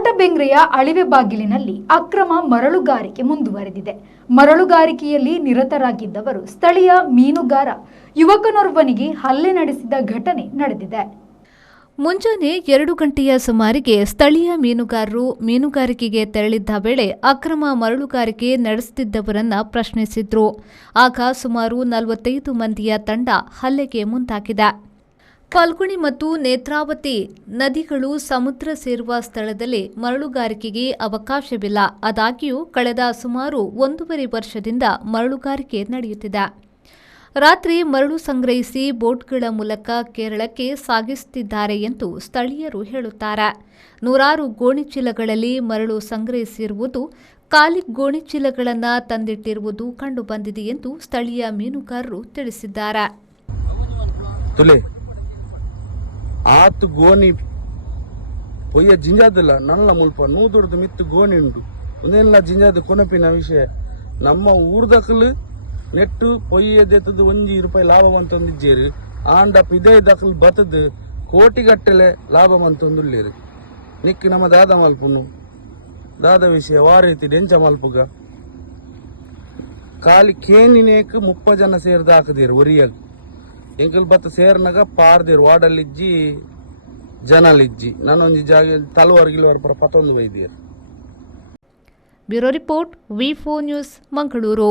ಕೋಟಬೆಂಗ್ರೆಯ ಅಳಿವೆ ಬಾಗಿಲಿನಲ್ಲಿ ಅಕ್ರಮ ಮರಳುಗಾರಿಕೆ ಮುಂದುವರೆದಿದೆ. ಮರಳುಗಾರಿಕೆಯಲ್ಲಿ ನಿರತರಾಗಿದ್ದವರು ಸ್ಥಳೀಯ ಮೀನುಗಾರ ಯುವಕನೋರ್ವನಿಗೆ ಹಲ್ಲೆ ನಡೆಸಿದ ಘಟನೆ ನಡೆದಿದೆ. ಮುಂಜಾನೆ 2 ಗಂಟೆಯ ಸುಮಾರಿಗೆ ಸ್ಥಳೀಯ ಮೀನುಗಾರರು ಮೀನುಗಾರಿಕೆಗೆ ತೆರಳಿದ್ದ ವೇಳೆ ಅಕ್ರಮ ಮರಳುಗಾರಿಕೆ ನಡೆಸುತ್ತಿದ್ದವರನ್ನ ಪ್ರಶ್ನಿಸಿದ್ರು. ಆಗ ಸುಮಾರು 45 ಮಂದಿಯ ತಂಡ ಹಲ್ಲೆಗೆ ಮುಂದಾಗಿದೆ. ಫಲ್ಗುಣಿ ಮತ್ತು ನೇತ್ರಾವತಿ ನದಿಗಳು ಸಮುದ್ರ ಸೇರುವ ಸ್ಥಳದಲ್ಲಿ ಮರಳುಗಾರಿಕೆಗೆ ಅವಕಾಶವಿಲ್ಲ. ಆದಾಗ್ಯೂ ಕಳೆದ ಸುಮಾರು 1.5 ವರ್ಷದಿಂದ ಮರಳುಗಾರಿಕೆ ನಡೆಯುತ್ತಿದೆ. ರಾತ್ರಿ ಮರಳು ಸಂಗ್ರಹಿಸಿ ಬೋಟ್ಗಳ ಮೂಲಕ ಕೇರಳಕ್ಕೆ ಸಾಗಿಸುತ್ತಿದ್ದಾರೆ ಎಂದು ಸ್ಥಳೀಯರು ಹೇಳುತ್ತಾರೆ. ನೂರಾರು ಗೋಣಿಚೀಲಗಳಲ್ಲಿ ಮರಳು ಸಂಗ್ರಹಿಸಿರುವುದು, ಖಾಲಿ ಗೋಣಿಚೀಲಗಳನ್ನು ತಂದಿಟ್ಟಿರುವುದು ಕಂಡುಬಂದಿದೆ ಎಂದು ಸ್ಥಳೀಯ ಮೀನುಗಾರರು ತಿಳಿಸಿದ್ದಾರೆ. ಆತು ಗೋಣಿ ಪೊಯ್ಯ ಜಿಂಜಾದಿಲ್ಲ ನಲ್ಲ ಮುಲ್ಪ ನೂದುಡ್ದು ಮಿತ್ತು ಗೋಣಿ ಉಂಟು ಒಂದೇನಿಲ್ಲ ಜಿಂಜಾದ ಕೊನಪಿನ ವಿಷಯ ನಮ್ಮ ಊರ್ದಕಲು ನೆಟ್ಟು ಪೊಯ್ಯದೆತ್ತದು ₹1 ಲಾಭ ಬಂತೊಂದಿಜ್ಜೇರು ಆಂಡಪ್ ಇದೇ ದಕಲು ಬತದು ಕೋಟಿಗಟ್ಟಲೆ ಲಾಭ ಬಂತೊಂದುಲ್ಲೇರು ನಿಕ್ಕಿ ನಮ್ಮ ದಾದ ಮಲ್ಪುನು ದಾದ ವಿಷಯ ವಾರೀತಿ ಡೆಂಚ ಮಲ್ಪುಗ ಖಾಲಿ ಕೇನಿನೇಕ್ 30 ಜನ ಸೇರ್ದು ಹಾಕದೇರು ಒರಿಯಾಗ ಎಂಕಲ್ ಬತ್ತ ಸೇರ್ನಾಗ ಪಾರ್ದೇರು ವಾಡಲ್ಲಿಜ್ಜಿ ಜನಲಿಜ್ಜಿ ನಾನೊಂದು ಜಾಗ ತಲವಾರು ಪರ 11 ವೈದ್ಯರು. Bureau report V4 news Mangaluru.